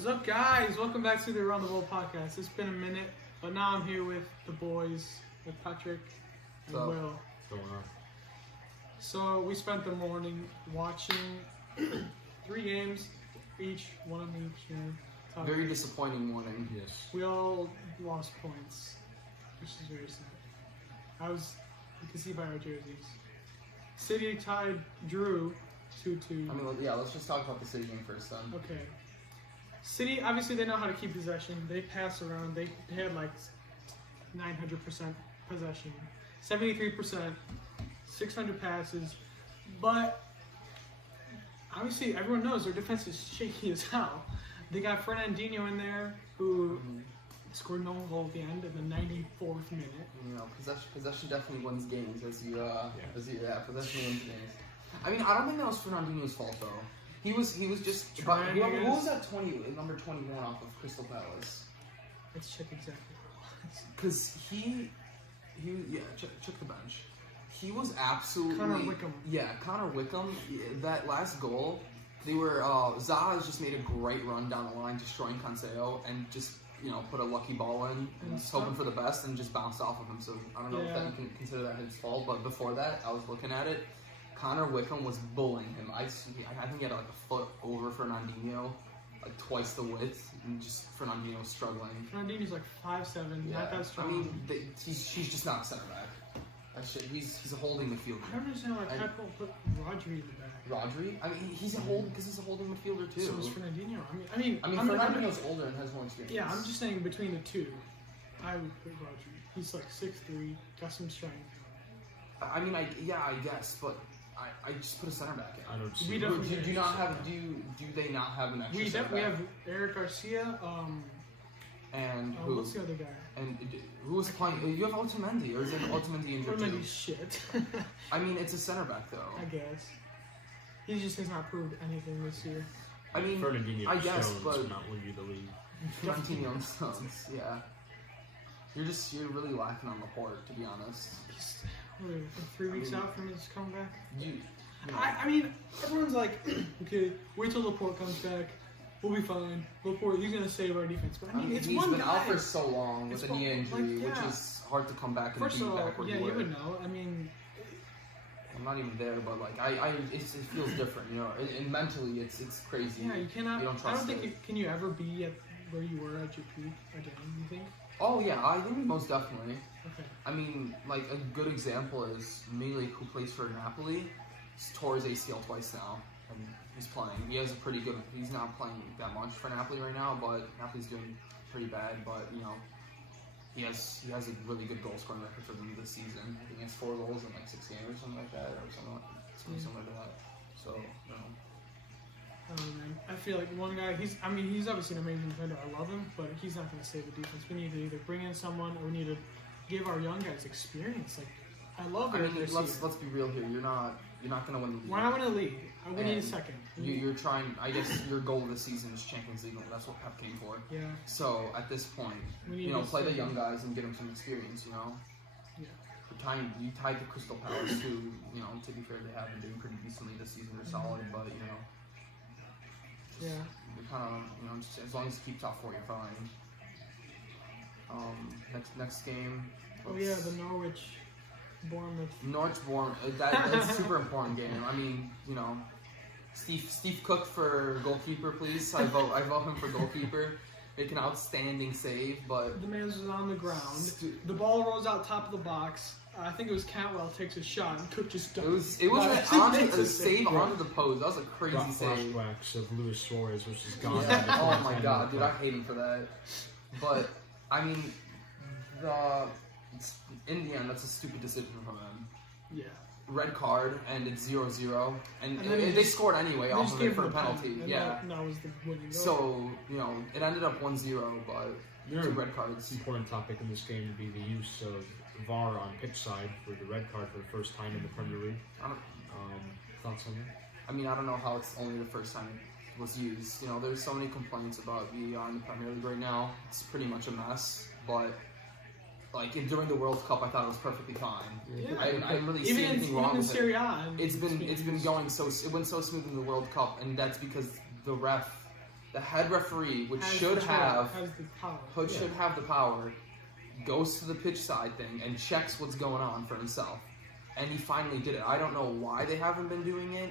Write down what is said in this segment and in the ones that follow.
What's up, guys? Welcome back to the Around the World podcast. It's been a minute, but now I'm here with the boys, with Patrick and Will. What's going on? So we spent the morning watching 3 games, one of each. Very disappointing morning. Yes. We all lost points, which is very sad. You can see by our jerseys. City drew 2-2. I mean, let's just talk about the City game first then. Okay. City, obviously, they know how to keep possession. They pass around. They had like 900% possession, 73%, 600 passes. But obviously, everyone knows their defense is shaky as hell. They got Fernandinho in there, who scored no goal at the end in the 94th minute. You know, possession definitely wins games. Possession wins games. I mean, I don't think that was Fernandinho's fault though. He was just. Who was that number 21 off of Crystal Palace? Let's check exactly who it was. Because check the bench. He was absolutely. Connor Wickham. Yeah, Connor Wickham. That last goal, they were. Zaha just made a great run down the line, destroying Cancelo, and just put a lucky ball in, and just hoping for the best, and just bounced off of him. So I don't know if that you can consider that his fault, but before that, I was looking at it. Connor Wickham was bullying him. I think he had like a foot over Fernandinho, like twice the width, and just Fernandinho struggling. Fernandinho's like 5'7", not that strong. I mean, he's just not a center back. He's a holding midfielder. I don't understand why Pep won't put Rodri in the back. Rodri? I mean, he's a holding midfielder too. So is Fernandinho. I mean, Fernandinho's older and has more experience. Yeah, I'm just saying between the two, I would put Rodri. He's like 6'3", got some strength. I mean, I guess, but I just put a center back in. I don't see. Do they not have an extra center back? We have Eric Garcia. And who? What's the other guy? And who was playing? You have Otamendi, or is it Otamendi injured too? Otamendi's shit. I mean, it's a center back though. I guess. He just has not proved anything this year. I mean, Fernandinho I guess, Stones but not win you the league. Fernandinho Stones, yeah. You're really lacking on Laporte, to be honest. We're 3 weeks out from his comeback. I I mean, everyone's like, okay, wait till Laporte comes back. We'll be fine. Laporte, he's gonna save our defense. But I mean, it's he's one been guy. out for so long with a knee injury, which is hard to come back and First be of all, back where you were. you would know. I mean, I'm not even there, but like it feels different, And mentally, it's crazy. Yeah, you cannot. You don't trust I don't think can you ever be at where you were at your peak again? You think? Oh yeah, I think most definitely. Okay. I mean, like a good example is Milik, who plays for Napoli. He's tore his ACL twice now, and he's playing. He has a pretty good. He's not playing that much for Napoli right now, but Napoli's doing pretty bad. But he has a really good goal scoring record for them this season. I think he has 4 goals in like 6 games or something like that, or something like that. So I don't know, man. I feel like one guy. He's obviously an amazing defender. I love him, but he's not going to save the defense. We need to either bring in someone, or we need to give our young guys experience. Like, I love it. Let's be real here. You're not going to win the league. We're not winning the league. We need a second. You're trying. I guess your goal of the season is Champions League. That's what Pep came for. Yeah. So at this point, play the young guys and get them some experience. Yeah. You tied to Crystal Palace, who to be fair, they have been doing pretty decently this season. They're solid, but yeah. You're kind of just, as long as you keep top 4, you're fine. Next game. Oh yeah, the Bournemouth. That's a super important game. I mean, Steve Cook for goalkeeper, please. I vote him for goalkeeper. Make an outstanding save, but the man was on the ground. The ball rolls out top of the box. I think it was Cantwell takes a shot, and Cook just dunked. It was a save onto the post. That was a crazy save. Flashbacks of Luis Suarez versus Ghana. Yeah. Oh my God, dude, I hate him for that. But I mean, in the end, that's a stupid decision from him. Yeah. Red card, and it's 0-0, and they scored anyway off of it for a penalty. Yeah. That was the winning goal. So it ended up 1-0, but 2 red cards. Important topic in this game would be the use of VAR on pitch side for the red card for the first time in the Premier League. Thoughts on that? I mean, I don't know how it's only the first time it was used. There's so many complaints about VAR in the Premier League right now. It's pretty much a mess, but like during the World Cup, I thought it was perfectly fine. Yeah. I didn't really see anything wrong with Serie it. A, It's been going it went so smooth in the World Cup, and that's because the ref the head referee, which Has should the have power. should have the power, goes to the pitch side thing and checks what's going on for himself. And he finally did it. I don't know why they haven't been doing it.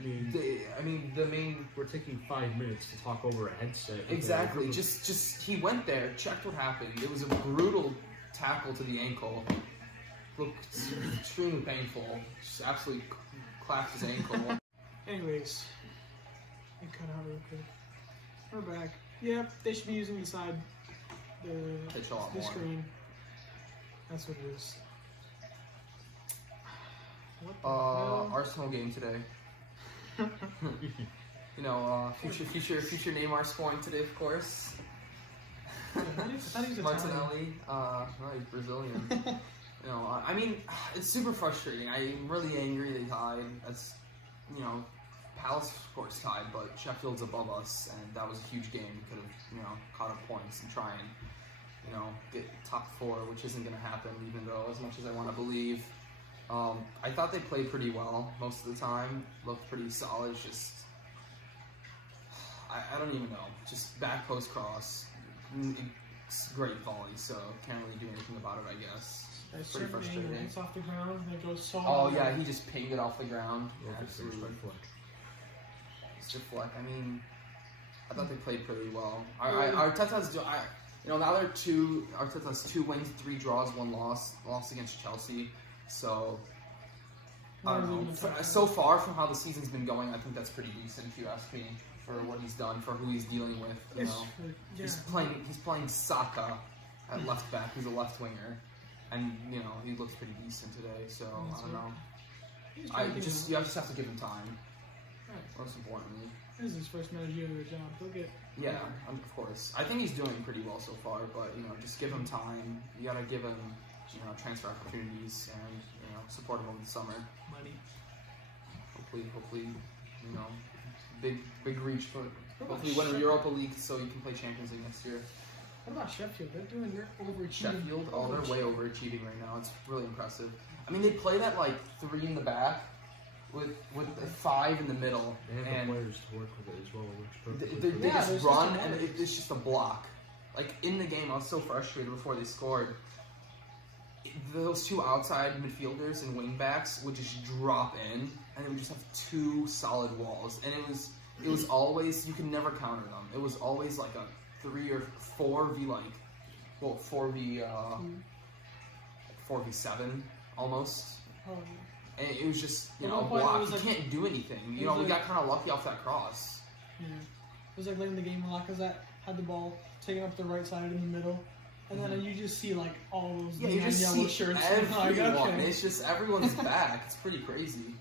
The main... We're taking 5 minutes to talk over a headset. Exactly. Just he went there, checked what happened. It was a brutal tackle to the ankle. Looked extremely painful. Just absolutely clapped his ankle. Anyways, it cut out real quick. We're back. Yep, they should be using the side, Pitch a lot the more. screen. That's what it is. What the hell? Arsenal game today. You know, future Neymar scoring today, of course. I thought he was Italian. Martinelli, no, he's Brazilian. You know, I mean, it's super frustrating. I'm really angry they tied. That's, you know, Palace, of course, tied, but Sheffield's above us, and that was a huge game. We could have, you know, caught up points and try and, you know, get top 4, which isn't going to happen, even though, as much as I want to believe. I thought they played pretty well most of the time. Looked pretty solid. Just, I don't even know. Just back post cross. It's great volley, so can't really do anything about it, I guess. That's Pretty frustrating. It's off the ground and it goes so Oh yeah, he just pinged it off the ground. Yeah, Absolutely. Fleck. Mr. Fleck. I mean, I thought they played pretty well. Arteta's, you know, now they're Arteta's 2 wins, 3 draws, 1 loss. Lost against Chelsea. So I don't know. So far from how the season's been going, I think that's pretty decent, if you ask me, for what he's done, for who he's dealing with. You know, he's playing Saka at left back. He's a left winger, and you know he looks pretty decent today. So I don't know. You just have to give him time. Most importantly. This is his first managerial job. He'll get. Yeah, of course. I think he's doing pretty well so far, but you know, just give him time. You gotta give him, you know, transfer opportunities and you know, support him over the summer. Money. Hopefully, you know, big reach for. Hopefully, win a Europa League so you can play Champions League next year. What about Sheffield? They're overachieving. Sheffield, they're way overachieving right now. It's really impressive. I mean, they play that like 3 in the back. With 5 in the middle, They have and the players to work with it as well, which perfectly. they Yeah, just there's run, just a and lot. it's just a block. Like in the game, I was so frustrated before they scored. Those 2 outside midfielders and wing backs would just drop in, and they would just have 2 solid walls, and it was always, you could never counter them. It was always like a 3 or 4v 4v7 almost. Oh, And it was just, you At know, one point, it block. was You like- can't do anything. it You know, was we like- got kind of lucky off that cross. yeah. It was like late in the game when Lacazette had the ball, taking up the right side in the middle, and then you just see like all those Yeah, you just yellow see shirts. everyone. Like, okay. It's just everyone's back. It's pretty crazy.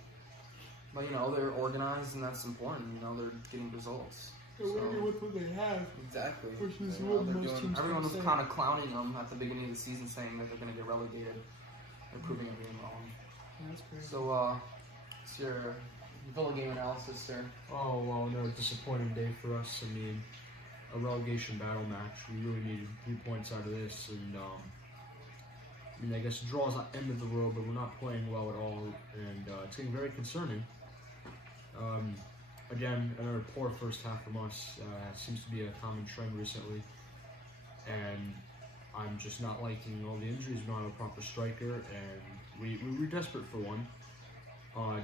But, you know, they're organized, and that's important. You know, they're getting results. They're working with what they have. Exactly. Which is You know, what they're most teams everyone was can say. kind of clowning them at the beginning of the season, saying that they're going to get relegated. They're proving everything wrong. Yeah, that's great. So, it's your Villa game analysis, sir. Oh, well, no, disappointing day for us. I mean, a relegation battle match. We really needed 3 points out of this, and I mean, I guess the draw's not end of the world, but we're not playing well at all, and it's getting very concerning. Again, another poor first half from us seems to be a common trend recently, and I'm just not liking all the injuries. We don't have a proper striker, and we're desperate for one.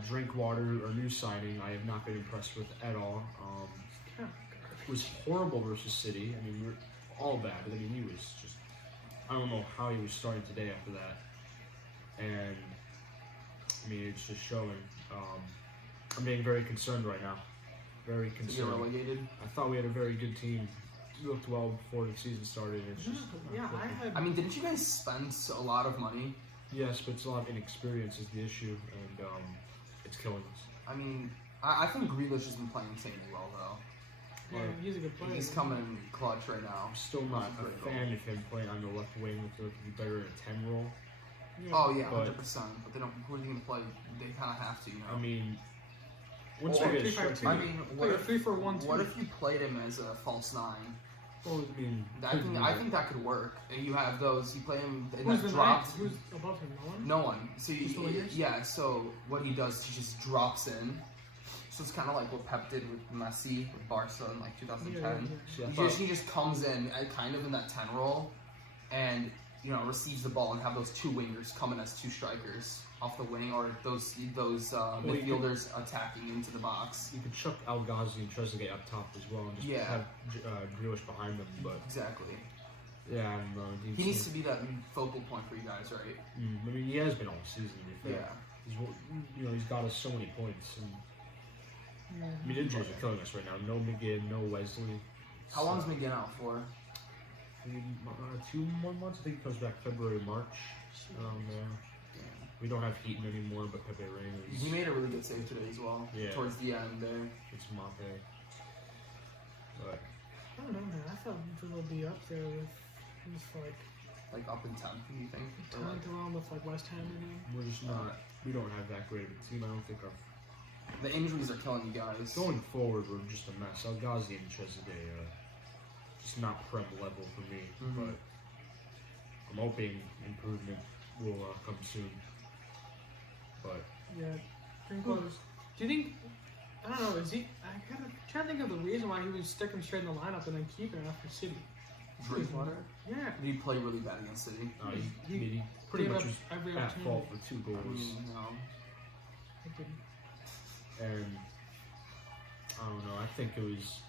Drinkwater, our new signing, I have not been impressed with at all. It was horrible versus City. I mean, we're all bad. I mean, he was just, I don't know how he was starting today after that. And, I mean, it's just showing. I'm being very concerned right now. Very To get concerned. relegated. I thought we had a very good team. We looked well before the season started. It's just not clicking. I mean, didn't you guys spend a lot of money? Yes, but it's a lot of inexperience is the issue, and it's killing us. I mean, I think Grealish has been playing insanely well, though. Yeah, he's a good player. He's coming clutch right now. I'm still not He's a great goal. fan of him playing on the left wing. I feel like he'd be better in a 10 role. Oh yeah, But- 100%. But they don't. Who are they going to play? They kind of have to, you know. I mean, once Or we get a 3-5-2. striker, I mean, what Like a if 3-4-1-2. what if you played him as a false 9? well, I mean, I think that could work. And you have those. You play him in Who's that the drop. ninth? Who's above him? No one. No one. So Just the wingers? yeah. So what he does, he just drops in. So it's kind of like what Pep did with Messi with Barca in like 2010. See, I thought- He just comes in kind of in that 10 role, and receives the ball and have those two wingers come in as two strikers off the wing, or those midfielders attacking into the box. You could chuck El Ghazi and Trezeguet up top as well, and just have Grealish behind them. But exactly. yeah, I don't know. He needs to be that focal point for you guys, right? I mean, he has been all season. To be fair. Yeah. He's got us so many points. And, I mean, injuries are killing us right now. No McGinn, no Wesley. How long is McGinn out for? 2 more months. I think he comes back February, March. We don't have Heaton anymore, but Pepe Reina is... He made a really good save today as well. Yeah. Towards the end there. It's Mape. But I don't know, man. I thought Villa would be up there with like up in 10th, you think? Or like, 10th around with like West Ham and them. we're just not... We don't have that great of a team. I don't think our... the injuries are killing you guys. Going forward, we're just a mess. El Ghazi and Trezeguet, just not Prem level for me. But I'm hoping improvement will come soon. But yeah, Drinkwater's. Do you think? I don't know. Is he? I kind of trying to think of the reason why he would stick him straight in the lineup and then keep it after City. Drinkwater? Yeah. Did he play really bad against City? he pretty gave much up was every at opportunity. fault for 2 goals. No. He didn't. And I don't know. I think it was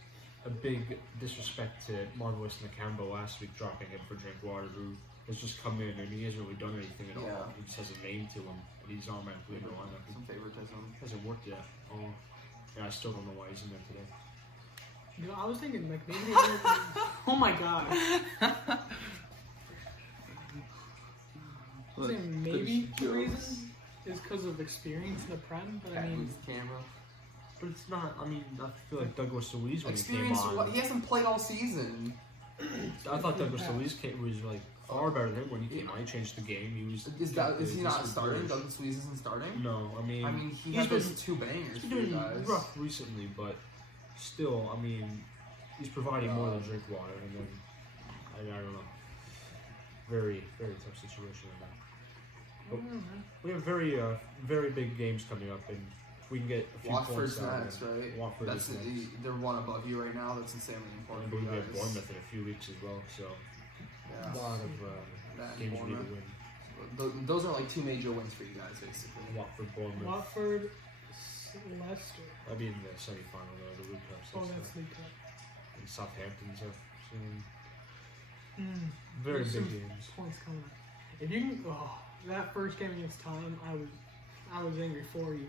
a big disrespect to Marvelous Nakamba last week, dropping him for Drinkwater, who has just come in and he hasn't really done anything at all. He just has a name to him, and he's automatically in the lineup. Some favoritism. It hasn't worked yet. Oh, yeah, I still don't know why he's in there today. You know, I was thinking like maybe. Oh my god. I was thinking maybe the reason is because of experience in the Prem, but I mean. Camera. But it's not. I mean, I feel like Douglas Luiz when Experience. he came on. He hasn't played all season. I thought Douglas Luiz was like far better than him when he came on. He changed the game. He was. Is he not starting? Douglas Luiz isn't starting. No, I mean he had those 2 bangers He's for been you guys. rough recently, but still, I mean, he's providing more than Drinkwater, and then I don't know. Very, very tough situation right now. But we have very big games coming up, and if we can get a few Watford's points out. next, right? Watford That's is next. they're one above you right now. That's insanely I important for believe you we guys. have Bournemouth in a few weeks as well, so Yeah. a lot of That games we need to Bournemouth. win. Those are like 2 major wins for you guys, basically. Watford, Bournemouth. Watford, Leicester. I'll be in the semi-final though, the League Cup. Oh, that's League Cup. And Southampton's up soon. Very There's big some games. Points coming up. If you can, that first game against Tottenham, I was angry for you.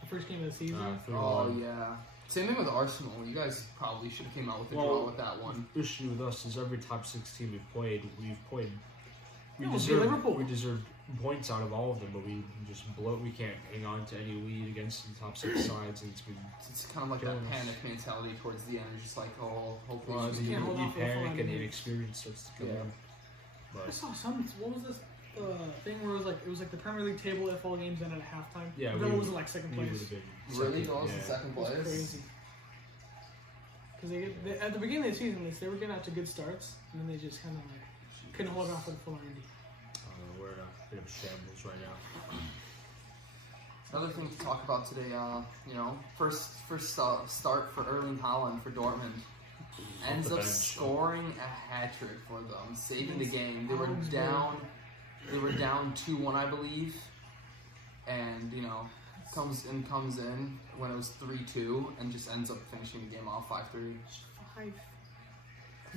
The first game of the season. 3-1. Oh yeah. Same thing with Arsenal. You guys probably should have came out with a draw with that one. The issue with us is every top 6 team we've played. We No, deserve Liverpool. We deserve points out of all of them, but we just blow. We can't hang on to any lead against the top 6 sides, and it's been. It's kind of like Killing that us. panic mentality towards the end. It's just like, oh, hopefully Well, we you, can't hold you off for the panic full and the 90 minutes. inexperience starts to come Yeah. in. I But saw some. What was this thing where it was like the Premier League table if all games ended at halftime? yeah, Villa was in like second we would place. have been. really second, goes in yeah. second It was place. crazy. Because at the beginning of the season, they were getting out to good starts, and then they just kind of like couldn't hold on for the full 90. We're in a bit of shambles right now. Another thing to talk about today, first start for Erling Haaland for Dortmund. Ends the up bench. scoring a hat trick for them, saving the Yes. game. They were down 2-1, I believe, and comes in when it was 3-2, and just ends up finishing the game off 5-3 5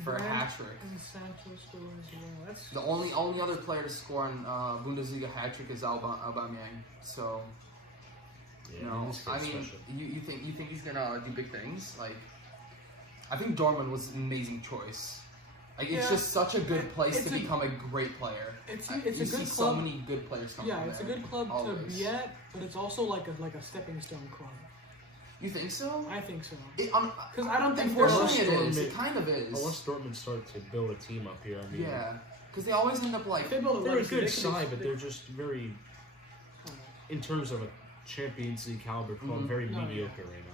for a hat trick. And Sancho scores as well. That's The only other player to score on Bundesliga hat trick is Aubameyang. So. Yeah, this I guy's mean, special. you think he's gonna do big things? Like, I think Dortmund was an amazing choice. Like, it's Yeah. just such a good place It's to a- become a great player. it's You a good see club. so many good players come Yeah, from it's a there, good club to always. be at, but it's also like a stepping stone club. You think so? I think so. Because I don't think unfortunately it Dortmund- is. It kind of is. Unless Dortmund start to build a team up here, I mean, Yeah, because they always end up like. They build a they're a legacy, good they can side, be- but they're just very, in terms of a Champions League caliber club, Mhm. very No, yeah. mediocre right now.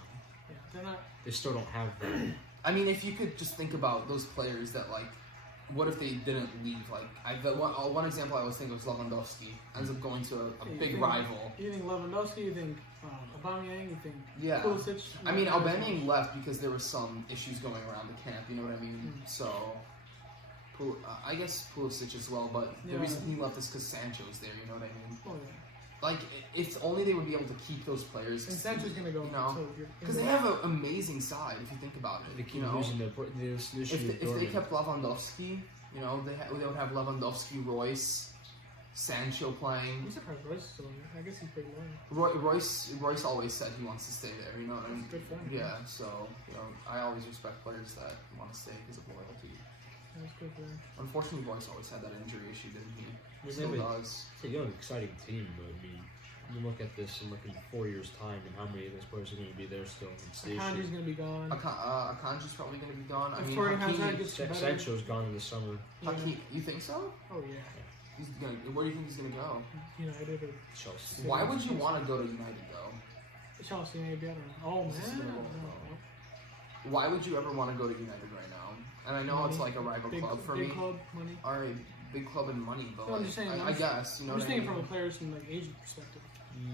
Yeah, they're not. They still don't have that. I mean, if you could just think about those players that like, what if they didn't leave? Like, one example I always think was Lewandowski ends up going to a big rival. You think Lewandowski? You think Aubameyang? You think Yeah. Pulisic? I mean, Aubameyang left because there was some issues going around the camp. You know what I mean? So, I guess Pulisic as well. But the reason he left is because Sancho's there. You know what I mean? Oh yeah. Like, if only they would be able to keep those players. And Sancho's gonna go. You know, because they have an amazing side. If you think about it, They keep losing this if they kept Lewandowski, you know, they would have Lewandowski, Royce, Sancho playing. I'm surprised Royce is still in there. I guess he's pretty loyal. Royce always said he wants to stay there. You know what I mean? Good for him. Yeah. So you know, I always respect players that want to stay because of loyalty. That's good for him. Unfortunately, Royce always had that injury issue, didn't he? It's Still does. a young, exciting team, but I mean, you look at this and look in 4 years' time and how many of those players are going to be there still in station. Akanji's gonna be gone. Akanji's probably going to be gone. I mean, Victoria Hazard gets better. Sancho's gone in the summer. Hakeem, you think so? Oh yeah. He's gonna. Where do you think he's going to go? United or Chelsea. Why would you want to go to United though? Chelsea? Maybe I don't know. Oh This is man. gonna I go don't well. know. Why would you ever want to go to United right now? And I know it's like a rival club for big me. club, money. All right, big club and money, but No, I'm like, just saying, I guess you know. I'm just what I thinking mean? from a player's and like agent perspective.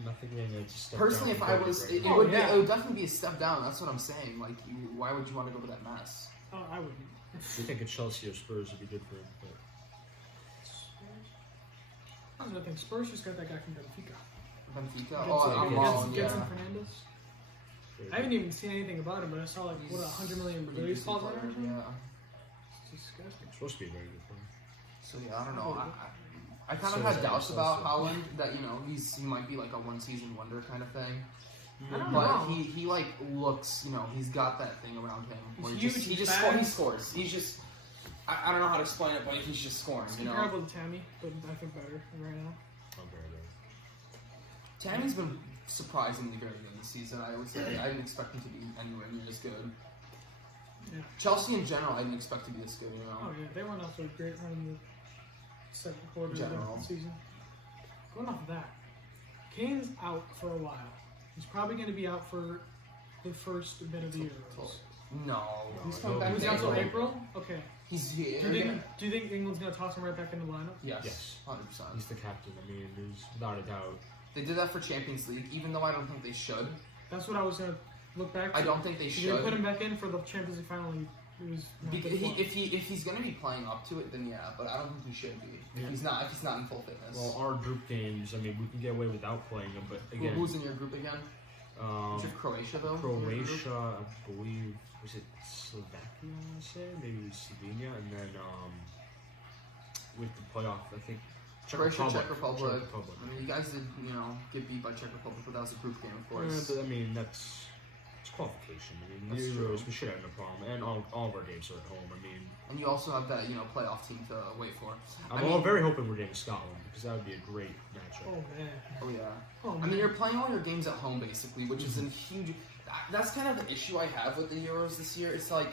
I think maybe it's a step Personally, down if from I was, David it right would yeah. it would definitely be a step down. That's what I'm saying. Like, why would you want to go to that mess? Oh, I wouldn't. now. You think a Chelsea or Spurs would be good for him, but That's another thing. Spurs just got that guy from Benfica. Benfica. Gedson- Oh, I'm wrong. Gedson Yeah. Fernandez. I haven't even seen anything about him, but I saw like what 100 million Brazilian calls on him. Yeah. It's disgusting. it's supposed to be very good for him. So yeah, I don't know. I kind So of is had doubts that about also. Haaland that he might be like a one season wonder kind of thing. I don't But know. he like looks, he's got that thing around him where He's he huge, just he's he fast. scores. He's just I don't know how to explain it, but he's just scoring. It's You know, comparable to Tammy, but I think better right now. Oh, very good. Tammy's been surprisingly very good this season. I would say I didn't expect him to be anywhere near as good. Yeah. Chelsea in general, I didn't expect to be this good. Oh yeah, they went off to a great run in the second quarter of General. the season. Going off of that, Kane's out for a while. He's probably going to be out for the first bit of the Euros. No, he's No, coming back. He's in out till April. April. Okay. He's here. Do you think England's going to toss him right back in the lineup? Yes, Yes. 100%. He's the captain. I mean, there's without a doubt. They did that for Champions League, even though I don't think they should. That's what I was going to look back to. I don't think they They should. put him back in for the Champions League final. It was not Because good for him. if he's gonna be playing up to it, then yeah. But I don't think he should be. If Yeah. he's not in full fitness. Well, our group games, I mean, we can get away without playing them, but again, Who's in your group again? um, You have Croatia though. in your group? Croatia, I believe, was it Slovakia? I want to say maybe it was Slovenia, and then with the playoff, I think Croatia, Czech Republic. Czech Republic. I mean, you guys did get beat by Czech Republic, but that was a group game, of Yeah, course. but I mean that's qualification. I mean, That's the Euros true. we should have no problem, and all of our games are at home. I mean, And you also have that playoff team to wait for. I'm I all mean- very hoping we're getting Scotland because that would be a great matchup. Oh man. Oh yeah. Oh man. I mean, you're playing all your games at home basically, which is a huge. That's kind of the issue I have with the Euros this year. It's like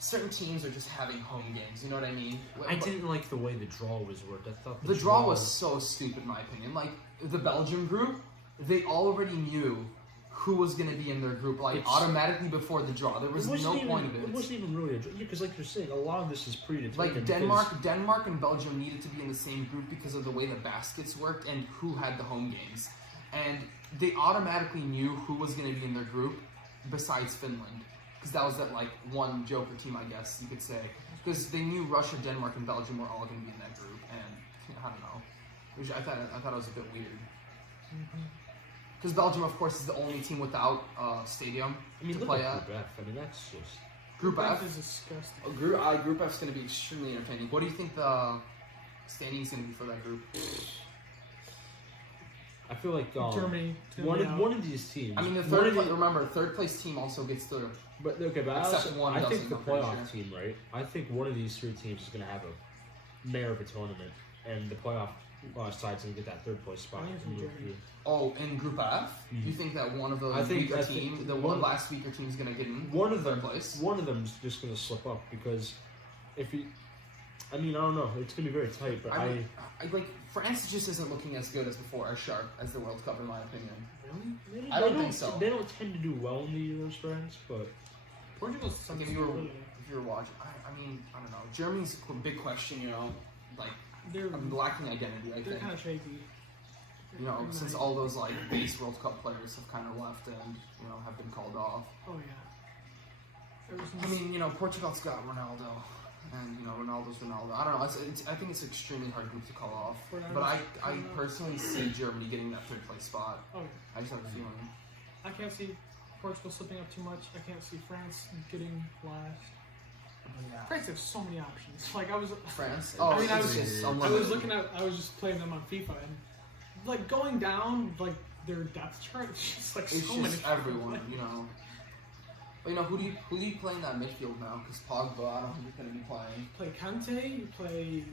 certain teams are just having home games. You know what I mean? I didn't like the way the draw was worked. I thought The draw was so stupid, in my opinion. Like the Belgium group, they already knew who was going to be in their group, like It's- automatically before the draw. There was no point of It it. wasn't even really a draw because, like you're saying, a lot of this is predetermined. Like Denmark and Belgium needed to be in the same group because of the way the baskets worked and who had the home games, and they automatically knew who was going to be in their group, besides Finland, because that was that like one joker team, I guess you could say, because they knew Russia, Denmark, and Belgium were all going to be in that group, and I don't know, which I thought it was a bit weird. Because Belgium, of course, is the only team without stadium I mean, to look play at at. Group F. I mean, that's just Group F. is disgusting. Group F is going to be extremely entertaining. What do you think the standing is going to be for that group? I feel like Germany. one of these teams. I mean, the third place team also gets through. But okay, but Except one I think doesn't, the I'm pretty playoff team, right? I think one of these three teams is going to have a mare of a tournament, and the playoff side's going to get that third place spot. I think it's in Group Germany. B. Oh, in Group F, you think that one of the I think- weaker I think team, the one- last weaker team, is going to get in One of third them, place? one of them's just going to slip up because if he, I mean, I don't know. It's going to be very tight, but I like France just isn't looking as good as before, as sharp as the World Cup, in my opinion. Really? I don't think so. They don't tend to do well in the Euros, France, but Portugal's Like something. if you were watching, I mean, I don't know. Germany's a big question, you know. Like, They're I'm lacking identity, I they're think. kind of shaky. You know, since all those, like, base World Cup players have kind of left and, you know, have been called off. Oh yeah. Ever I since- mean, you know, Portugal's got Ronaldo. And, you know, Ronaldo's Ronaldo. I don't know. I think it's an extremely hard group to call off. But I personally see Germany getting that third place spot. Oh yeah. I just have a feeling. I can't see Portugal slipping up too much. I can't see France getting last. Yeah. France has so many options. Like I was, France? I mean, it's just I was looking at, I was just playing them on FIFA, and like going down, like their depth chart, it's just like It's so many. just everyone, you know. But you know, who do you play in that midfield now? Because Pogba, I don't think you're going to be playing. Play Kante, you play,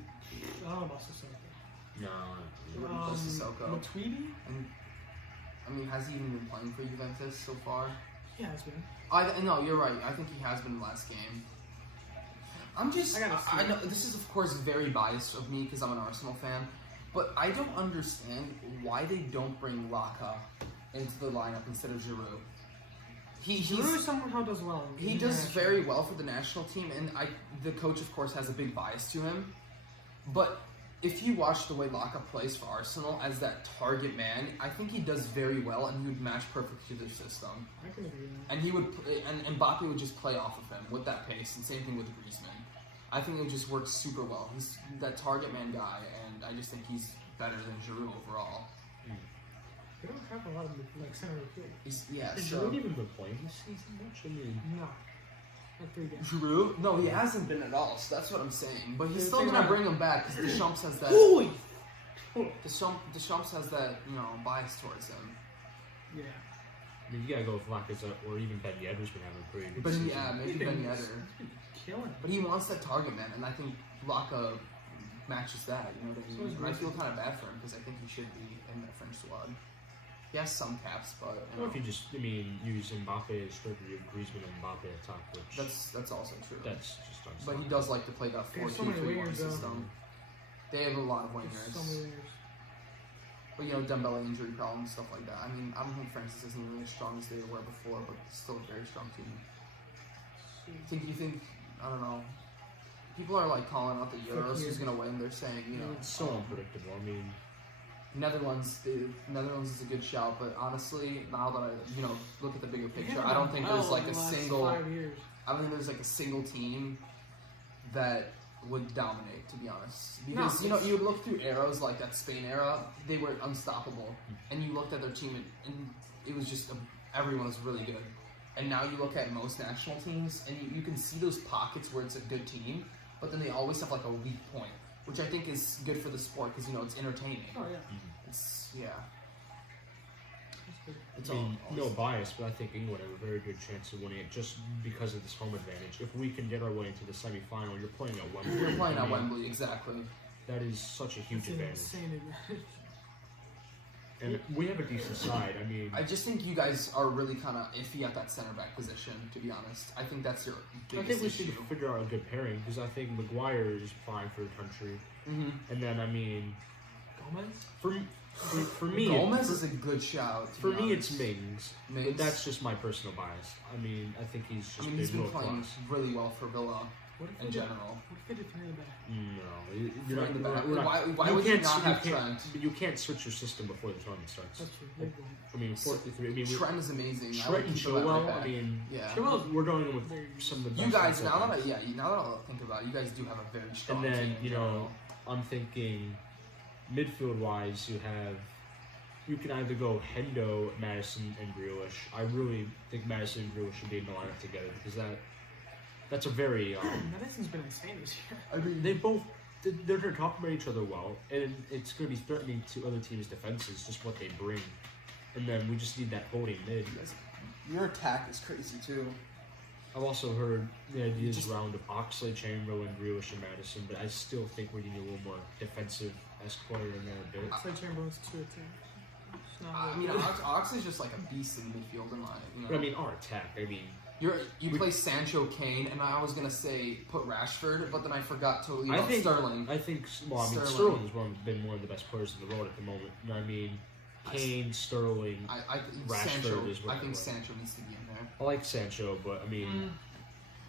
I don't know about Sissoko. No. Sissoko. Matuidi? And I mean, has he even been playing for Juventus so far? Yeah, it's been. No, you're right. I think he has been last game. I'm just. I know this is of course very biased of me because I'm an Arsenal fan, but I don't understand why they don't bring Raka into the lineup instead of Giroud. Giroud somehow does well. He does very well for the national team, and the coach of course has a big bias to him. But if you watch the way Laka plays for Arsenal as that target man, I think he does very well, and he would match perfectly to their system. I can agree with that. And he would, and Mbappe would just play off of him with that pace, and same thing with Griezmann. I think it would just work super well. He's that target man guy, and I just think he's better than Giroud overall. They don't have a lot of like center midfield. Has So Giroud even been playing this season much? I mean, No, like 3 games. Giroud? No, he hasn't been at all. So that's what I'm saying. But he's Yeah, still think gonna about bring him back because Deschamps has that. Holy! Deschamps has that, you know, bias towards him. Yeah. I mean, you gotta go with Lacazette or even Ben Yedder's been having a pretty good But season. yeah, maybe Ben Yedder. Killing it. But he wants that target man, and I think Laka matches that. You know what I mean? So And I feel kind of bad for him because I think he should be in that French squad. He has some caps, but you Or know, if you just, use Mbappe as striker, you have Griezmann and Mbappe at top, which that's also true. that's just But he does like to play that They have so many 4-2-3-1 wingers, though. system. They have a lot of There's wingers. so many wingers. But you know, Dembele injury problems, stuff like that. I mean, I don't think Francis isn't really as strong as they were before, but it's still a very strong team. You think, I don't know. People are like calling out the Euros who's gonna win. They're saying, you know, it's so unpredictable. I mean, Netherlands is a good shout, but honestly, now that I look at the bigger picture, Yeah, I don't think there's like in a the last single. 5 years. I don't think there's like a single team that would dominate, to be honest. Because No, you look through eras like that Spain era, they were unstoppable, and you looked at their team and it was just everyone was really good. And now you look at most national teams, and you can see those pockets where it's a good team, but then they always have like a weak point, which I think is good for the sport because it's entertaining. Oh yeah. It's It's I mean, all no bias, but I think England have a very good chance of winning it just because of this home advantage. If we can get our way into the semifinal, you're playing at Wembley. You're playing I at mean, Wembley, exactly. That is such a huge It's an advantage. insane advantage. And we have a decent side. I mean, I just think you guys are really kind of iffy at that center back position, to be honest. I think that's your I biggest think we issue. should figure out a good pairing because I think Maguire is fine for the country. Mm-hmm. And then, I mean, Gomez? for me, Gomez is a good shout. For me, it's Mings. Mings. But that's just my personal bias. I mean, I think he's just he's been real playing class. really well for Villa What if in they did- general. What if they did three in the back? No, you're Three in the not. back. We're not Why you would you can't- not have can't- Trent? But you can't switch your system before the tournament starts. That's true. They won't. I mean, 4-3. I mean, Trent is amazing. I Trent would and keep him at right Chilwell. back. I mean, Yeah. we're going with some of the best. You guys, defensive now that backs. now that I think about it, you guys do have a very strong And then, team. in you know, general. I'm thinking midfield-wise, you can either go Hendo, Madison, and Grealish. I really think Madison and Grealish should be in the lineup together because that's a very Madison's been insane this year. I mean, they're going to complement each other well, and it's going to be threatening to other teams' defenses, just what they bring. And then we just need that holding mid. Your attack is crazy too. I've also heard the ideas around of Oxlade, Chamberlain, Grealish, and Madison, but I still think we need a little more defensive-esque player in there a bit. Oxlade Chamberlain's 2 attack. It's not I really mean, good. Oxley's just like a beast in the midfield in line. You know? But I mean, our attack, You play Sancho, Kane, and I was gonna say put Rashford, but then I forgot totally about Sterling. I think, Sterling has been one of the best players in the world at the moment. You know what I mean? Kane, Sterling, I think Rashford Sancho. is what I think I like. Sancho needs to be in there. I like Sancho, but I mean,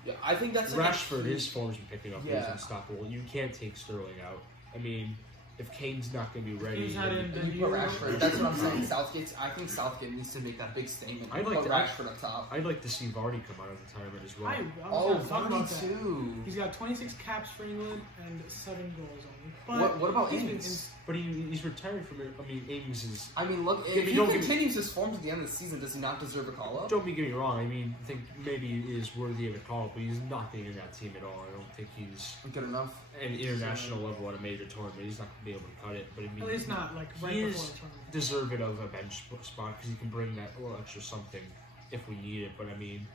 Yeah, I think that's like Rashford, his form's been picking up. Yeah. He's unstoppable. You can't take Sterling out. I mean, if Kane's not going to be ready, He's not in And you put Rashford. That's what I'm saying. I think Southgate needs to make that big statement. I'd like put to- Rashford up top. I'd like to see Vardy come out of retirement as well. I Oh, was talking about that. 42. He's got 26 caps for England and 7 goals only. But What about he's been Ings? But he's retired from it. I mean, Ings is. I mean, look, I if mean, he don't get me- continues his form to the end of the season, does he not deserve a call up? Don't be getting me wrong. I mean, I think maybe he is worthy of a call, but he's not getting in that team at all. I don't think he's Good enough. an international level at a major tournament. He's not going to be able to cut it. But I mean, At least not like right he before is the tournament. deserving of a bench spot because he can bring that little extra something if we need it. But I mean,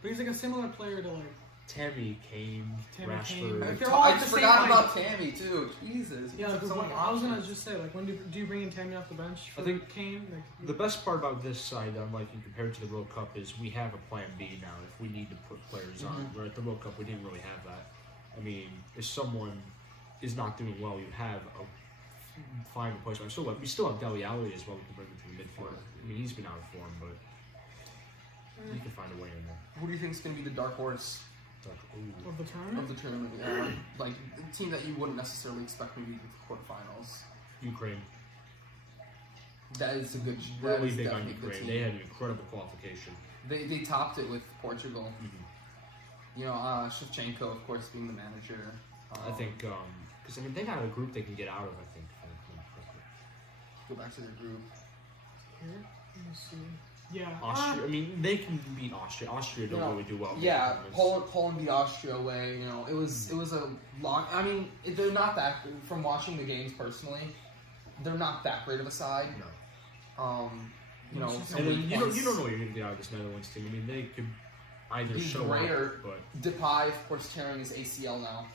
But he's like a similar player to like Tammy, Kane, Tammy, Rashford. Kane. They're all I at the same forgot height. about Tammy too. Jesus. yeah. There's Because so many I was gonna options. just say like when do you bring in Tammy off the bench for I think Kane? Like, The best part about this side that I'm liking compared to the World Cup is we have a plan B now if we need to put players on. Where at the World Cup we didn't really have that. I mean, if someone is not doing well, you have a fine replacement. We still have Dele Alli as well. We can bring him to the midfield. I mean, he's been out of form, but you can find a way in there. Who do you think is going to be the dark horse Like, ooh. of the tournament. of the tournament? Yeah. Like the team that you wouldn't necessarily expect maybe to the quarterfinals. Ukraine. That is a good. That Really is big on definitely a good Ukraine. team. They had an incredible qualification. They topped it with Portugal. Mhm. You know, Shevchenko, of course, being the manager. I think because I mean they got a group they can get out of. I think. Go back to their group. Here, let me see. Yeah. Austria. I mean, they can beat Austria. Austria don't You know, really do well. in Yeah, tournaments. Poland beat Austria away. You know, it was a long. I mean, they're not that. From watching the games personally, they're not that great of a side. No. You know, And some And then weak you points. don't know what you're going to get out of this Netherlands team. I mean, they could either Be show great up, or- but Depay, of course, tearing his ACL now.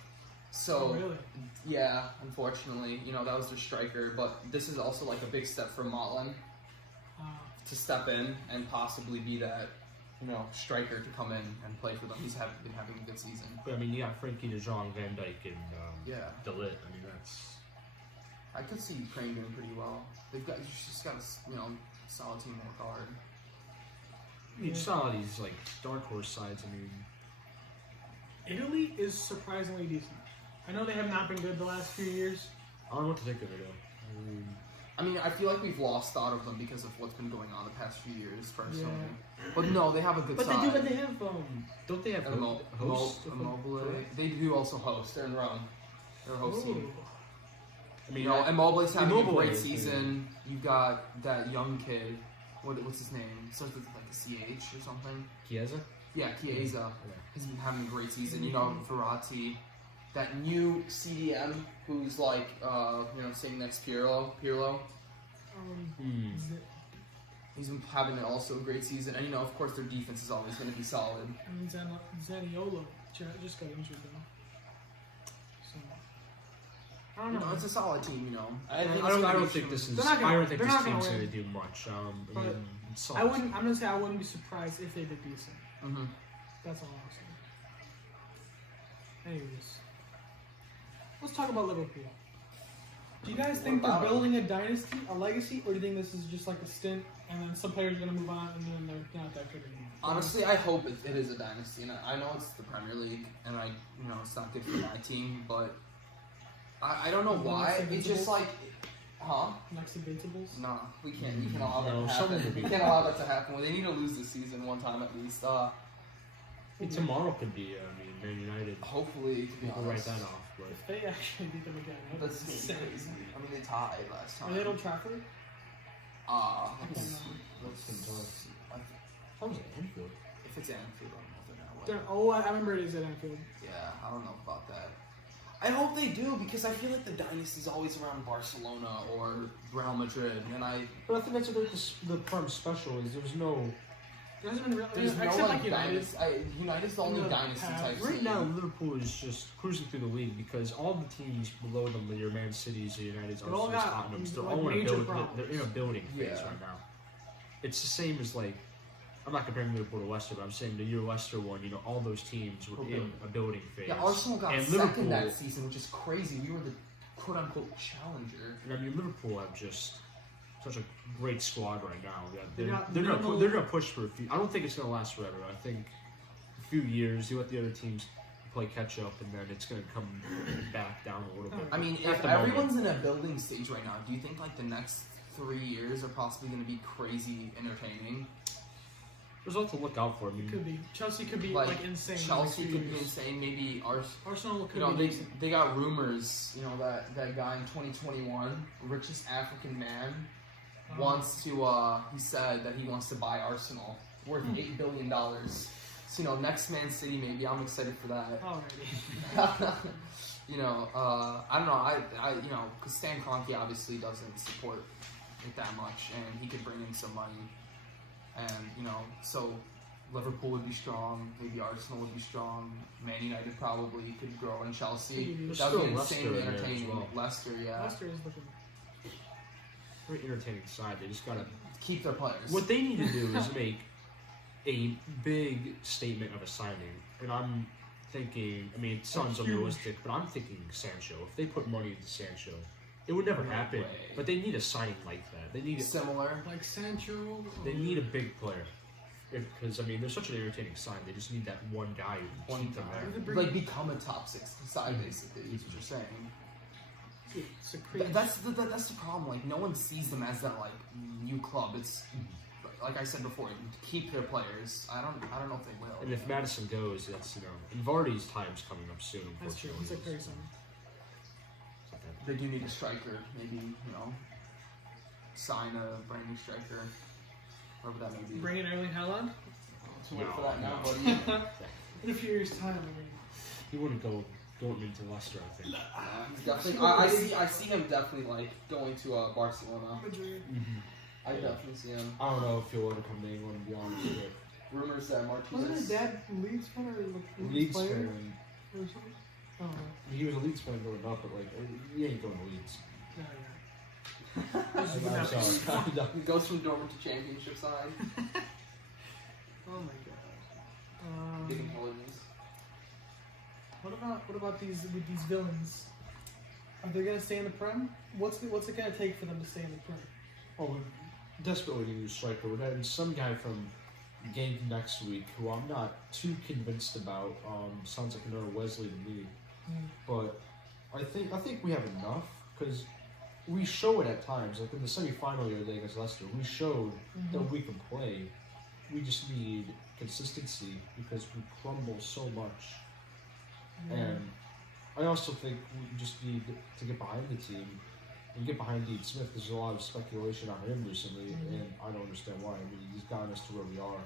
So Oh, really? yeah, unfortunately, you know that was their striker. But this is also like a big step for Motlin to step in and possibly be that, you know, striker to come in and play for them. He's been having a good season. I mean, you got Frankie de Jong, Van Dijk, and Yeah, De Ligt. I mean, that's I could see Ukraine doing pretty well. They've got just got a solid team to work hard. I mean, just all these like dark horse sides. I mean, Italy is surprisingly decent. I know they have not been good the last few years. I don't know what to think of it. I mean, I feel like we've lost thought of them because of what's been going on the past few years, personally. But no, they have a good But side. they do. But they have. Don't they have hosts? Immobile. They do also host. They're in Rome. They're hosting. Ooh. I mean, You know, Immobile's having a Immobile great is season. You've got that young kid. What's his name? Starts with like a CH or something. Chiesa. Yeah, Chiesa. He's been having a great season. You know, Verratti. That new CDM who's like, sitting next to Pirlo. Z- He's been having also a great season. And, you know, of course, their defense is always going to be solid. I mean, Zaniolo just got injured though. So I don't You know. know, it's a solid team, you know. I think it's don't gonna think be- this is. They're not gonna- I don't think they're this not gonna team's win. going to do much. I But mean, it's I'm gonna say I wouldn't be surprised if they did decent. Mhm. That's all I'm saying. Anyways, let's talk about Liverpool. Do you guys think they're about 'em? building a dynasty, a legacy, or do you think this is just like a stint and then some players are gonna move on and then they're not that good anymore? Honestly, I hope it is a dynasty. And I know it's the Premier League, and it's not good for my team, but I don't know why. It's just like, huh? Next Invincibles? No, we can't. You can allow that No, to someone happen. would be- We can't allow that to happen. They need to lose this season one time at least. tomorrow could be. I mean, Man United. Hopefully, to be People write honest. that off, but If they actually beat them again, that'd That's be insane. insane. I mean, they tied last time. Are they at Old Trafford? Let's- I th- that was Anfield. if it's Anfield, I don't know if they're gonna win. Oh, I remember it is at Anfield. Yeah, I don't know about that. I hope they do because I feel like the dynasty's always around Barcelona or Real Madrid, and But I think that's what the part special is. There's no. There hasn't been real, there's no except like like United. dynasty. United's the only No, dynasty type Right team. now, Liverpool is just cruising through the league because all the teams below them, your Man Cities, your Uniteds, They're all Arsenal's, got, Tottenham's, they're like, all in a major build, problems. they're in a building phase Yeah. right now. It's the same as like, I'm not comparing Liverpool to Leicester, but I'm saying the year Leicester won, all those teams were in a building phase. Yeah, Arsenal got and second Liverpool, that season, which is crazy. We were the quote-unquote challenger. and I mean, Liverpool have just such a great squad right now. They got They're minimal- gonna push for a few. I don't think it's gonna last forever. I think few years, you let the other teams play catch up, and then it's going to come back down a little bit. I mean, At if the everyone's in a building stage right now, do you think like the next 3 years are possibly going to be crazy entertaining? There's a lot to look out for. I mean, Could be. Chelsea could be like insane. Chelsea in the next could few be years. insane. Maybe Arsenal could you know, be decent. they got rumors. You know that guy in 2021, richest African man, wants to. He said that he wants to buy Arsenal worth $8 billion. So, you know, next Man City, maybe. I'm excited for that. Alrighty. You know, I don't know. I you know, because Stan Kroenke obviously doesn't support it that much, and he could bring in some money. And, you know, so Liverpool would be strong, maybe Arsenal would be strong, Man United probably could grow, and Chelsea. There's That would be still insanely Leicester in there as entertaining. well. Leicester, yeah. Leicester is looking. very entertaining side. They just got to. Keep their players. What they need to do is make a big statement of a signing. And I'm thinking, I mean, it sounds Huge. unrealistic, but I'm thinking Sancho. If they put money into Sancho, it would never No happen. way. But they need a signing like that. They need Similar. Like Sancho. They need a big player. Because, I mean, they're such an entertaining sign. They just need that one guy who can One keep them guy. there. Like, become a top 6 side, basically, is what you're saying. It's a crazy. That's the problem. Like, no one sees them as that, like, new club. It's, like I said before, keep their players. I don't know if they will. And if Madison goes, that's, you know, and Vardy's time's coming up soon, That's true. unfortunately. He's like very soon. They do need a striker. Maybe, you know, sign a brand new striker. Whatever that may be. Bring in Erling Haaland. To wait for No, that now, no. buddy. In a few years' time, I mean. He wouldn't go into Leicester, I think. He's definitely. I see him definitely like going to Barcelona. Madrid. I definitely see him. I don't know if he'll ever come to England, to be honest with you. Rumors that Wasn't his Martinez. dad Leeds fan or like Leeds player fan. or something? Oh, no. He was a Leeds fan growing up, but like he ain't going to Leeds. No, yeah. I'm sorry. He goes from dormant to championship side. Oh my god. Big intelligence. What about these villains? Are they gonna stay in the Prem? What's it gonna take for them to stay in the Prem? Oh, we desperately need a new striker. We're getting some guy from Genk next week who I'm not too convinced about. Sounds like another Wesley to me. But I think we have enough because we show it at times. Like in the semifinal the other day against Leicester, we showed that we can play. We just need consistency because we crumble so much. And I also think we just need to get behind the team and get behind Dean Smith. There's a lot of speculation on him recently, and I don't understand why. I mean, he's gotten us to where we are,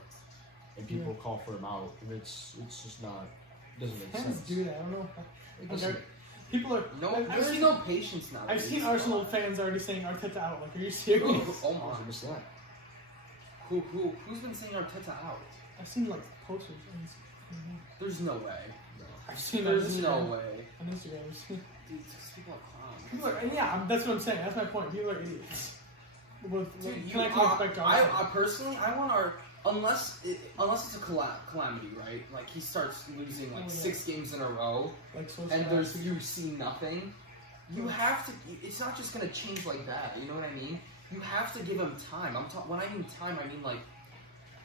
and people call for him out, and it's just not doesn't make Fans sense. do that. I don't know. It doesn't- People are. No, I've there's seen- no patience now. I've seen Arsenal fans already saying Arteta out. Like, are you serious? Oh How my! I missed that? Who's been saying Arteta out? I've seen like posters. There's no way. I've seen There's on no Instagram. way. On Instagram. I've seen- Dude, these people are clowns. People are, yeah, that's what I'm saying. That's my point. People are idiots. Dude, Can I expect Arsenal? I personally, I want our unless it's a calamity, right? Like he starts losing like 6 games in a row, Like, so and you see nothing. You have to. It's not just gonna change like that. You know what I mean? You have to give him time. When I mean time, I mean like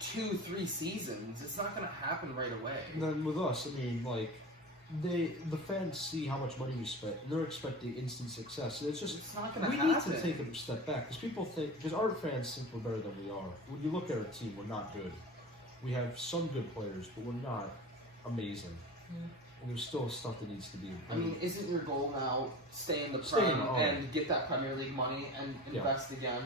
2-3 seasons. It's not gonna happen right away. And then with us, I mean, like the fans see how much money we spent, and they're expecting instant success. And it's just It's not gonna we happen. need to take a step back because people think because our fans think we're better than we are. When you look at our team, we're not good. We have some good players, but we're not amazing. And there's still stuff that needs to be improved. I mean, isn't your goal now stay in the Stay in Prem the- and get that Premier League money and invest again?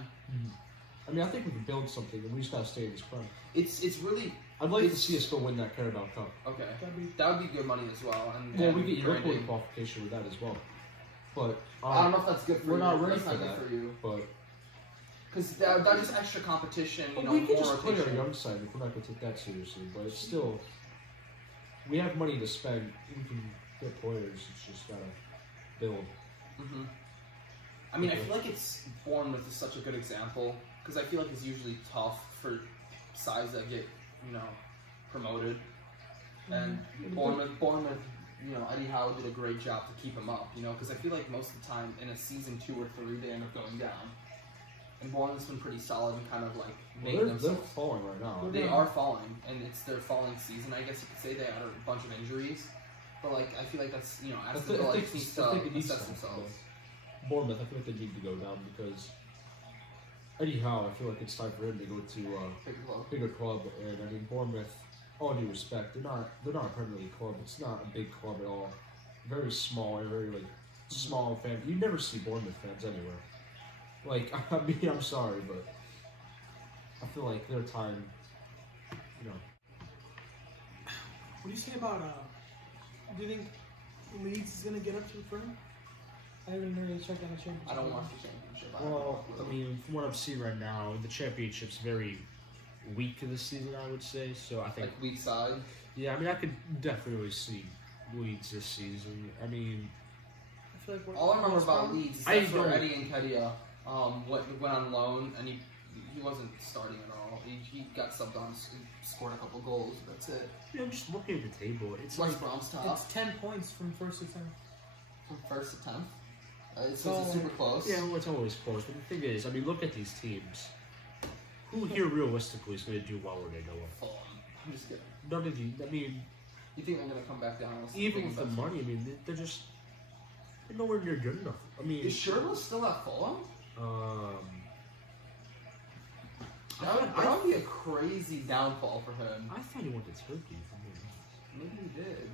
I mean, I think we can build something, and we just gotta stay in this prem. It's really I'd like to It's- see us go win that Carabao Cup. okay. That'd be- That would be good money as well. And Well, and we get European branding. qualification with that as well. But I don't know if that's good for we're you. not ready That's for not that. good for you But because that is extra competition. You know, we can more just play our rotation. young side if we're not gonna take that seriously. But it's still, we have money to spend. We can get players. It's just gotta build. Mm-hmm. I mean, I feel like Bournemouth is such a good example because I feel like it's usually tough for sides that get promoted, and Bournemouth, Eddie Howe did a great job to keep him up, because I feel like most of the time in a season 2 or 3 they end up going down, and Bournemouth's been pretty solid and kind of like Well, making they're themselves. falling right now. They are falling, and it's their falling season. I guess you could say they had a bunch of injuries, but like I feel like that's Aston Villa needs to assess themselves. Bournemouth, I feel like they need to go down because Eddie Howe, I feel like it's time for him to go to bigger club. And I mean Bournemouth, all due respect, they're not a Premier League club. It's not a big club at all. Very small, very like small fan. You never see Bournemouth fans anywhere. Like I mean, I'm sorry, but I feel like their time, you know. What do you say about do you think Leeds is gonna get up to the front? I haven't really checked on the championship. I don't watch the championship. Well, I mean, from what I'm seeing right now, the championship's very weak this season, I would say. So I think like weak side. Yeah, I mean, I could definitely see Leeds this season. I mean, I feel like all I remember about Leeds is that's where Eddie Nketiah went on loan, and he wasn't starting at all. He got subbed on, scored a couple goals. That's it. You know, just looking at the table, it's West like Brom's top. it's 10 points from first to 10th. From first to 10th. So it's super close. Yeah, well, it's always close. But the thing is, I mean, look at these teams. Who here realistically is going to do well when they go up? Fulham. I'm just kidding. None of you. I mean, you think they're going to come back down? Even with the money, I mean, they're just nowhere near good enough. I mean, is Sherwood still at Fulham? That would be a crazy downfall for him. I thought he went to Turkey. Maybe he did.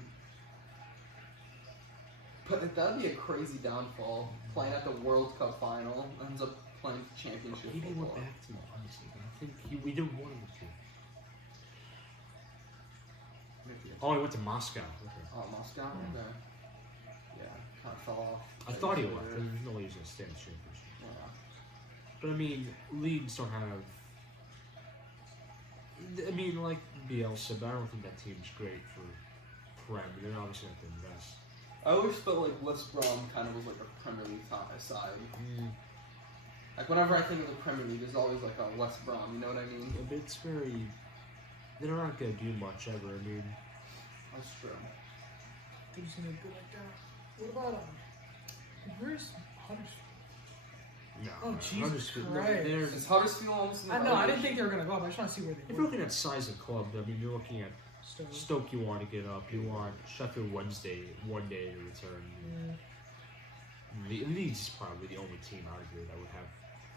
But that'd be a crazy downfall. Playing at the World Cup final, ends up playing championship Maybe he football. went back to it, honestly. But I think we didn't want him to. Oh, he went to Moscow. Okay. Oh, Moscow? Okay. Yeah, kind of fell off. I thought he left. There's no way he was going to stay in the championship. Yeah. But I mean, Leeds don't have. I mean, like Bielsa, but I don't think that team's great for Prem. They're obviously have to invest. I always felt like West Brom kind of was like a Premier League side. Like whenever I think of the Premier League, there's always like a West Brom. You know what I mean? Yeah, but it's very. They're not going to do much ever. I mean, That's true. They're just gonna go like that. What about where's Huddersfield? no. Oh, Jesus Huddersfield, Christ. Is Huddersfield almost in the I know. I didn't relegation? think they were gonna go up. I just want to see where If they you're were. looking at size of club, I mean, you're looking at Stoke. You want to get up. You want Sheffield Wednesday one day to return. Yeah. Leeds is probably the only team out here that would have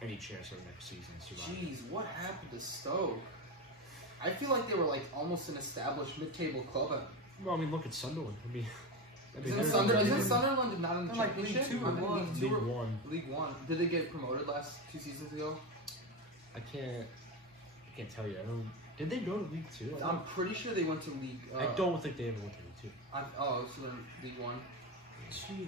any chance of next season surviving. Jeez, what happened to Stoke? I feel like they were like almost an established mid-table club. Well, I mean, look at Sunderland. I mean, Isn't Sunderland not in the They're like League championship? Two or League League Two or- League One. League One. Did they get promoted last 2 seasons ago? I can't tell you. I don't. Did they go to League Two? I'm pretty sure they went to League. I don't think they ever went to League Two. So they're in League One. Jeez.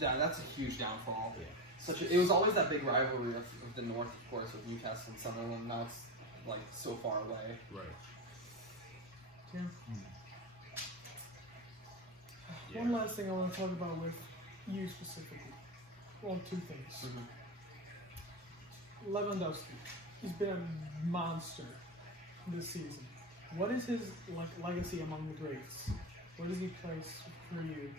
Yeah, that's a huge downfall. Yeah. It was always that big rivalry of the North, of course, with Newcastle and Sunderland. Now it's like so far away. Right. Yeah. Yeah. One last thing I want to talk about with you specifically. Well, two things. Lewandowski. He's been a monster this season. What is his legacy among the greats? Where does he place for you?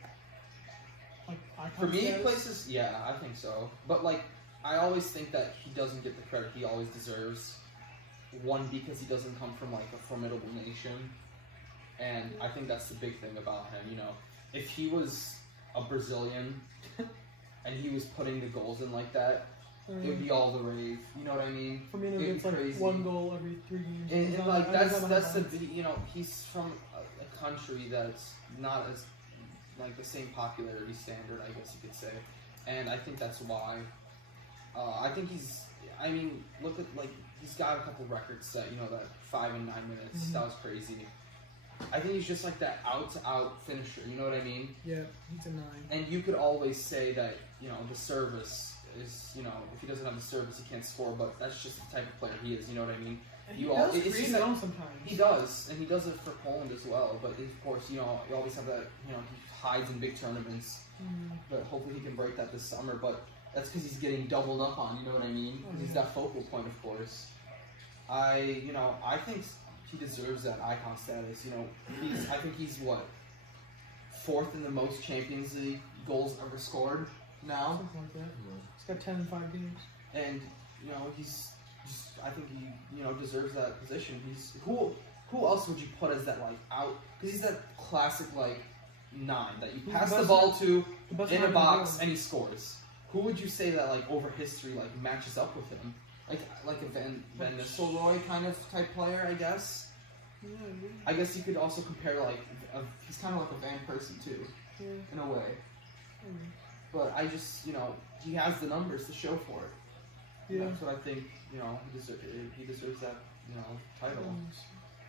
Like icon For me, status? places, yeah, I think so. But like, I always think that he doesn't get the credit he always deserves. One, because he doesn't come from like a formidable nation, and I think that's the big thing about him. You know, if he was a Brazilian and he was putting the goals in like that, it would be all the rave. You know what I mean? For me, It'd it's be like crazy. one goal every 3 games. And He's on- like he's that's on the the headlines. you know, he's from a country that's not as like the same popularity standard, I guess you could say, and I think that's why. I think he's. I mean, look at like he's got a couple records set. You know, that 5 and 9 minutes. Mhm. That was crazy. I think he's just like that out-to-out finisher. You know what I mean? Yeah, he's a 9. And you could always say that the service is if he doesn't have the service he can't score. But that's just the type of player he is. You know what I mean? And You he all- does it's create just his like- own sometimes. He does, and he does it for Poland as well. But of course, you always have that. He hides in big tournaments. But hopefully he can break that this summer. But that's because he's getting doubled up on. You know what I mean? Oh, He's yeah. that focal point, of course. I think he deserves that icon status. I think he's what 4th in the most Champions League goals ever scored now, Something like that. He's got 10 in 5 games. and you know, he's just, I think he, you know, deserves that position. He's who else would you put as that like out? Because he's that classic like 9 that you pass the ball to in a box and he scores. Who would you say that like over history like matches up with him? Like a Van Nistelrooy kind of type player, I guess. Yeah, I guess you could also compare like he's kind of like a Van Person too, in a way. But I just, you know, he has the numbers to show for it. Yeah. That's what I think. You know, he deserves that, you know, title.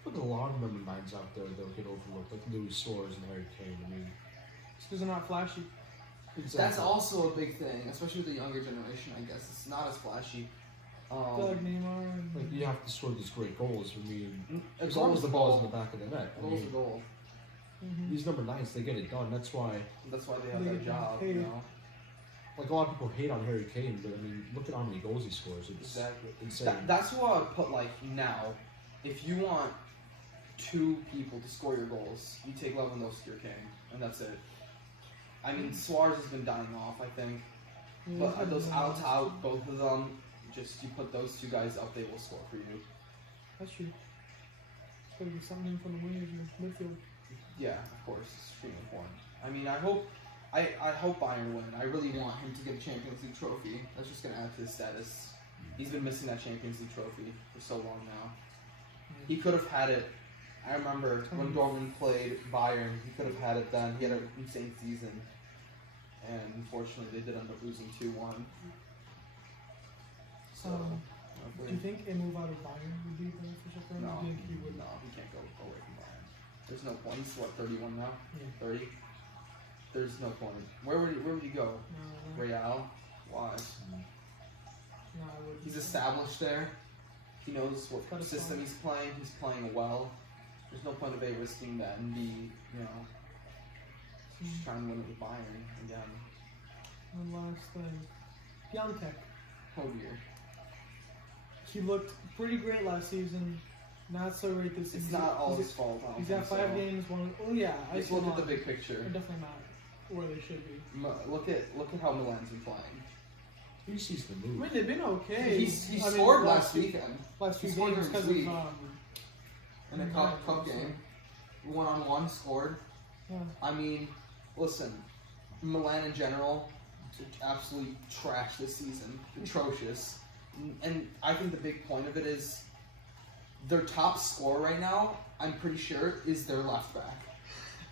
Look at a lot of number 9s out there that get overlooked, like Louis Suarez and Harry Kane. I mean, because they're not flashy. exactly. That's also a big thing, especially with the younger generation. I guess it's not as flashy. Like Neymar. Like you have to score these great goals. I mean, a as long goal as the is a ball's goal. in the back of the net. I Goal's a mean, goal. these number 9s, they get it done. That's why, they have that job. You know. like a lot of people hate on Harry Kane, but I mean, look at how many goals he scores. It's Exactly. insane. That's who I would put like now. If you want 2 people to score your goals, you take Lewandowski or Kane, and that's it. I mean, Suarez has been dying off, I think. But those out, both of them, just you put those 2 guys up, they will score for you. That's true. Gotta be something in from the wingers in the midfield. Yeah, of course, it's extremely important. I mean, I hope Bayern win. I really want him to get a Champions League trophy. That's just gonna add to his status. He's been missing that Champions League trophy for so long now. He could have had it. I remember when Dortmund played Bayern, he could have had it then. He had an insane season. And unfortunately, they did end up losing 2-1. So, do you think a move out of Bayern would be beneficial for him? no, Do you think he would? no, he can't go away from Bayern. There's no point. He's what, 31 now? Yeah. 30? There's no point. Where would he go? No, Real? Why? no, I wouldn't. He's established there. He knows what Got a system plan. he's playing. He's playing well. There's no point of A risking that and B, you know, just trying to win it with Bayern again. One last thing. Piontek. Oh dear. He looked pretty great last season. Not so great this season. It's not all his fault. I don't He's got think 5 so. games. Oh yeah. Just look at the big picture. They're definitely not where they should be. Look at how Milan's been playing. He sees the I move. mean, they've been okay. He I mean, scored last weekend Last few he scored games in because his of league. In a cup game. 1-on-1 scored. Yeah. I mean, listen, Milan in general, absolutely trash this season. Atrocious. And I think the big point of it is their top scorer right now, I'm pretty sure, is their left back.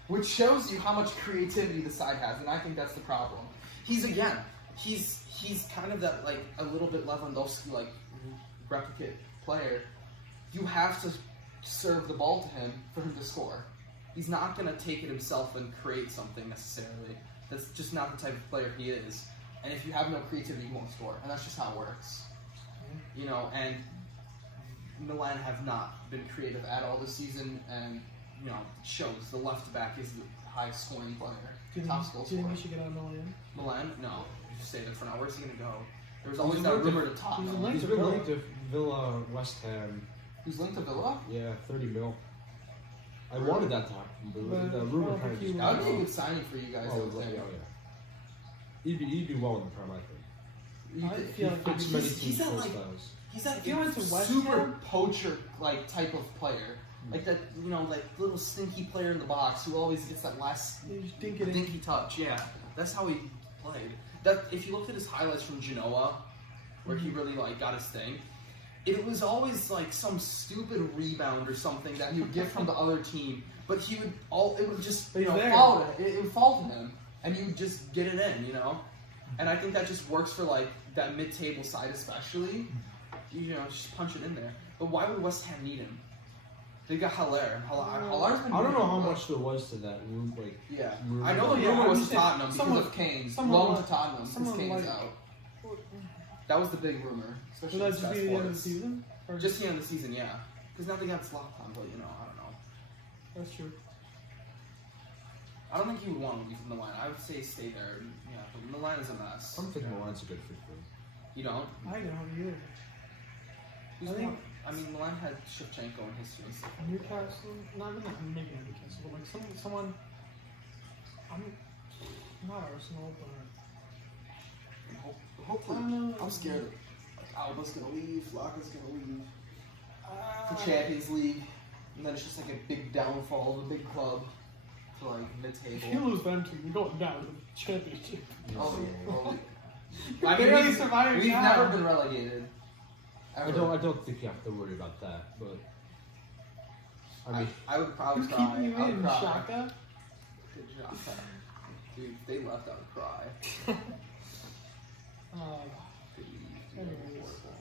Which shows you how much creativity the side has, and I think that's the problem. He's kind of that, like, a little bit Lewandowski, like, replicate player. You have to serve the ball to him for him to score. He's not going to take it himself and create something necessarily. That's just not the type of player he is. And if you have no creativity, you won't score. And that's just how it works. You know, and Milan have not been creative at all this season, and, you know, it shows. The left back is the highest scoring player. Top goal Do you scorer. think he should get out of Milan? Milan? No. You just say that for now. Where's he going to go? There was always that rumor to Tottenham. linked He's to been Villa. linked to Villa, West Ham. He's linked to Villa? Yeah, 30 mil. I wanted that to happen, but But the I rumor don't kind of think just he That would be a got good signing for you guys. Oh, I would think. yeah. He'd do well in the Prem, I think. I He feel like fits he's- many he's teams' that, play like- styles. He's that If he went to West super Ham- poacher like type of player. Like that, you know, like little stinky player in the box who always gets that last You just dink it in. dinky touch. Yeah, that's how he played. That if you looked at his highlights from Genoa, where he really like got his thing, it was always like some stupid rebound or something that he would get from the other team, but it would just He's there. it would fall to him, and you would just get it in, you know. And I think that just works for like that mid-table side especially. You know, just punch it in there. But why would West Ham need him? They got Haller. Haller's been I don't know how doing well. much there was to that room, like Yeah, rumor. I know the Yeah, rumor I'm was just to saying, Tottenham because someone- of Kane. someone Loan like- to Tottenham because someone Kane's like- out. That was the big rumor, Will especially that in just Sky be the end of the Sports. season? Or Just the end of the season, yeah. Because now they got Zlatan, but you know, I don't know. That's true. I don't think he would want to leave Milan. I would say stay there. Yeah, but Milan is a mess. I don't think Milan's a good fit for him. You don't? I don't either. Who's I think- more- I mean, Milan had Shevchenko in history and stuff. Newcastle, not maybe not Newcastle, but like someone. I'm not Arsenal, but Hopefully, I don't know. I'm scared. Alba's gonna leave. Laka's gonna leave. For Champions League. And then it's just like a big downfall of a big club to like If you mid-table. lose them two, you're going down to the championship. Oh, well, Barely we've surviving we've now. never been relegated. I Ever. don't think you have to worry about that, but I mean, I would Who's probably cry. keeping you I would in, cry. Shaka? Good job. Dude, if they left, I would cry. Dude, Anyways. horrible.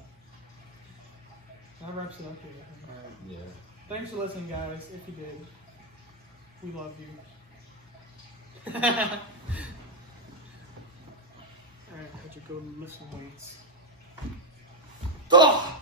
That wraps it up here. Alright. yeah. Thanks for listening, guys. If you did, we love you. Alright, had you go lift some weights. Ugh!